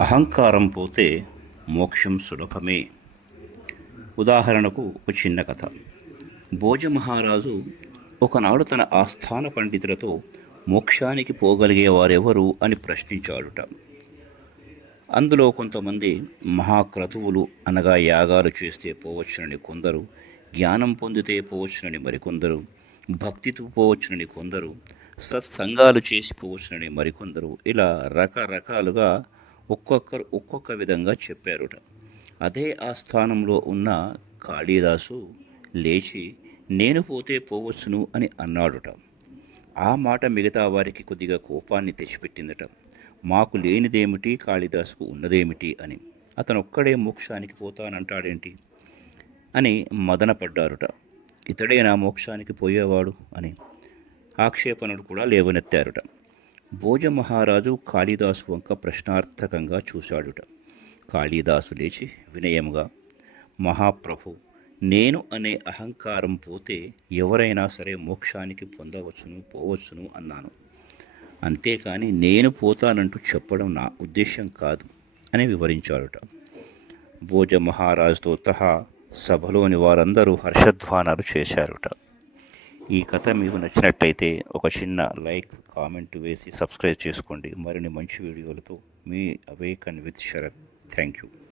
అహంకారం పోతే మోక్షం సులభమే. ఉదాహరణకు ఒక చిన్న కథ. భోజ మహారాజు ఒకనాడు తన ఆస్థాన పండితులతో మోక్షానికి పోగలిగేవారెవరు అని ప్రశ్నించాడుట. అందులో కొంతమంది మహాక్రతువులు అనగా యాగాలు చేస్తే పోవచ్చునని కొందరు, జ్ఞానం పొందితే పోవచ్చునని మరికొందరు, భక్తితో పోవచ్చునని కొందరు, సత్సంగాలు చేసి పోవచ్చునని మరికొందరు, ఇలా రకరకాలుగా ఒక్కొక్కరు ఒక్కొక్క విధంగా చెప్పారుట. అదే ఆ స్థానంలో ఉన్న కాళిదాసు లేచి నేను పోతే పోవచ్చును అని అన్నాడుట. ఆ మాట మిగతా వారికి కొద్దిగా కోపాన్ని తెచ్చిపెట్టిందట. మాకు లేనిదేమిటి, కాళిదాసుకు ఉన్నదేమిటి అని, అతనొక్కడే మోక్షానికి పోతానంటాడేంటి అని మదనపడ్డారుట. ఇతడేనా మోక్షానికి పోయేవాడు అని ఆక్షేపణలు కూడా లేవనెత్తారుట. భోజ మహారాజు కాళిదాసు వంక ప్రశ్నార్థకంగా చూశాడుట. కాళిదాసు లేచి వినయముగా, మహాప్రభు, నేను అనే అహంకారం పోతే ఎవరైనా సరే మోక్షానికి పొందవచ్చును, పోవచ్చును అన్నాను. అంతేకాని నేను పోతానంటూ చెప్పడం నా ఉద్దేశం కాదు అని వివరించాడుట. భోజ మహారాజుతో సహా సభలోని వారందరూ హర్షధ్వానాలు చేశారుట. ఈ కథ మీకు నచ్చినట్లయితే ఒక చిన్న లైక్, కామెంట్ వేసి సబ్స్క్రైబ్ చేసుకోండి. మరిన్ని మంచి వీడియోలతో మీ awaken with Sarath. Thank you.